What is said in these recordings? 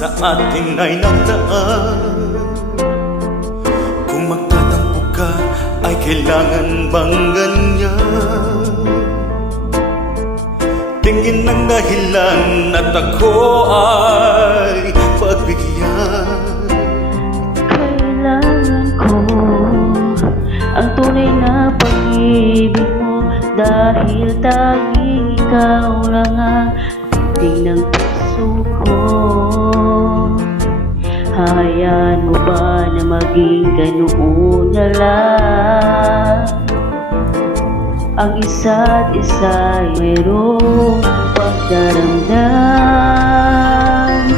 sa atin ay nagdaan. Kung magtatampo ka, ay kailangan bang ganyan? Tingin ng dahilan at ako ay pagbigyan. Kailangan ko ang tunay na pag-ibig mo, dahil tanging ikaw lang ang tingin ng puso ko. Hayaan mo ba na maging ganoon na lang? Ang isa't isa'y mayroong pagdaramdam.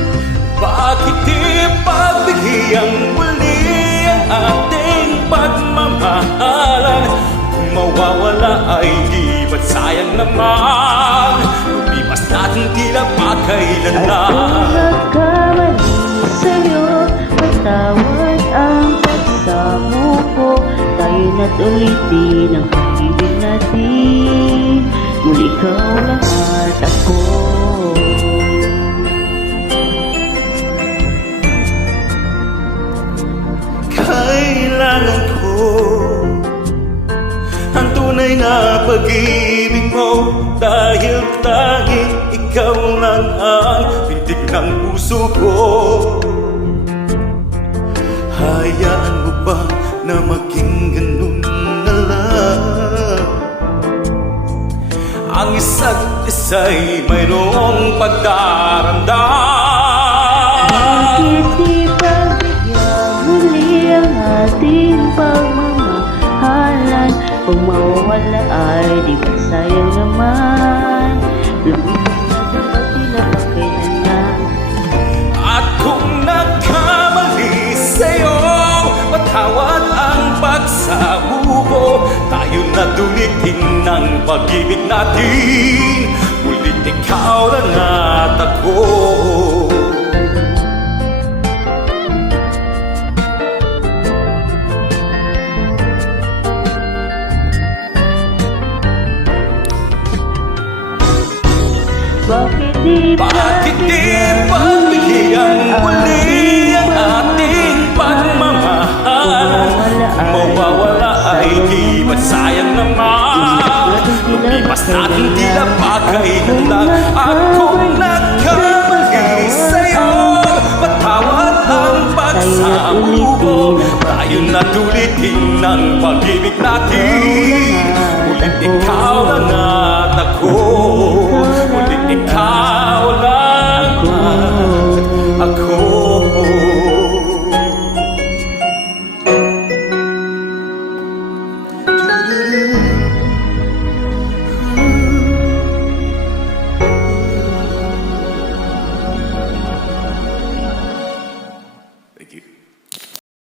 Bakit di pagbigyan muli ang ating pagmamahalan? Kung mawawala ay di ba't sayang naman? Lumipas natin tila pa kailanlan. At kung nagkamali sa'yo, patawad ang pagsamo ko. Tayo na't ulitin ang pag-ibig natin, muli ikaw lang at ako. Kailangan ko ang tunay na pag-ibig mo, dahil tanging ikaw lang ang pintig ng puso ko. Hayaan mo ba na maging ganun na lang? Ang isa't isa'y mayroong pagdaramdam. Bakit di pagbigyan muli ang ating pagmamahalan? Kung mawawala ay di ba sayang naman? Lumipas natin at tila pa kailanlan. At kung nagkamali sa'yo, patawad ang pagsabuko. Tayo na tulitin ng pag-ibig natin, ulit ikaw lang at ako. Bakit di pagbigyan muli ang ating pagmamahalan? Mawawala ay di ba't sayang naman? Lumipas natin tila pa kailanlan. At kung nagkamali sa'yo, patawad ang pagsabuko. Tayo na tulitin ng pag-ibig natin, ulit ikaw lang